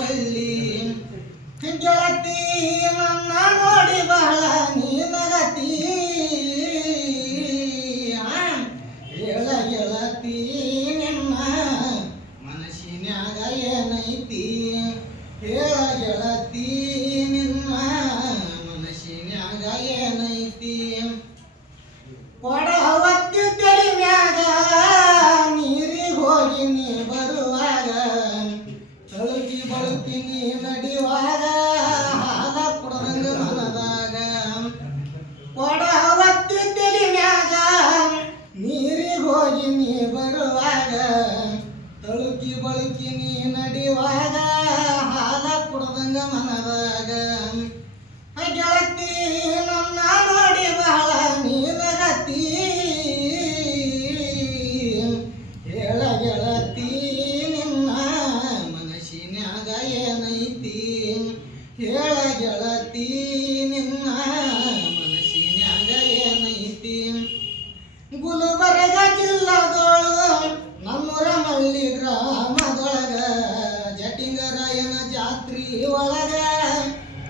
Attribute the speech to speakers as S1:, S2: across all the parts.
S1: ಹೂಬಳ್ಳಿ ಗೆಳತಿ ನನ್ನ ನೋಡಿ ಬಹಳ ನೀನಗತಿ ಹೇಳ ಗೆಳತಿ ನಿನ್ನ ಮನಸ್ಸಿನ್ಯಾಗ ಏನೈತಿ ಹೇಳ ಗೆಳತಿ ನಿನ್ನ ಮನಸ್ಸಿನ್ಯಾಗ ಏನೈತಿ ಕೊಡ ಹೊತ್ತಿ ತೆರಿ ಮ್ಯಾಗ ನೀರಿಗೆ ಹೋಗಿ ನೀ ಕೊಡ ಹೊತ್ತಿ ತೆರಿ ಮ್ಯಾಗ ನೀರಿಗೆ ಹೋಗಿ ನೀ ಬರುವಾಗ, ತಳುಕಿ ಬಳುಕಿ ನೀ ನಡಿವಾಗ ಹಾಲ ಕುಡ್ದಂಗ ಮನದಾಗ ಗೆಳತಿ ನನ್ನ ನೋಡಿ ಬಹಳ ನೀನಗತಿ. ಹೇಳ ಗೆಳತಿ, ನಿನ್ನ ಮನಸ್ಸಿನಾಗ ಏನೈತಿ? ಹೇಳ ಗೆಳತಿ ಜಾತ್ರಿ ಒಳಗ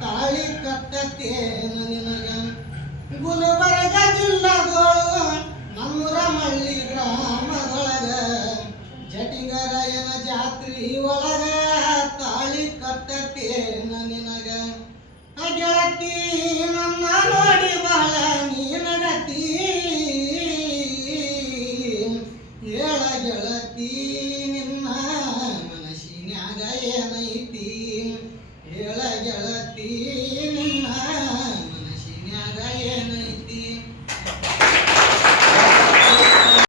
S1: ತಾಳಿ ಕಟ್ಟತ್ತೇನ ನಿನಗ? ಗುಲ್ಬರ್ಗ ಜಿಲ್ಲದೊಳು ನಮ್ಮೂರ ಮಳ್ಳಿ ಗ್ರಾಮದೊಳಗ. ಜಟಿಂಗರಾಯನ ಜಾತ್ರಿ ಒಳಗ ತಾಳಿ ಕಟ್ಟತ್ತೇನ ನಿನಗ? ಗೆಳತಿ ನಮ್ಮ ನೋಡಿ ಬಹಳ ನೀನಗತಿ ಹೇಳ ಗೆಳತಿ.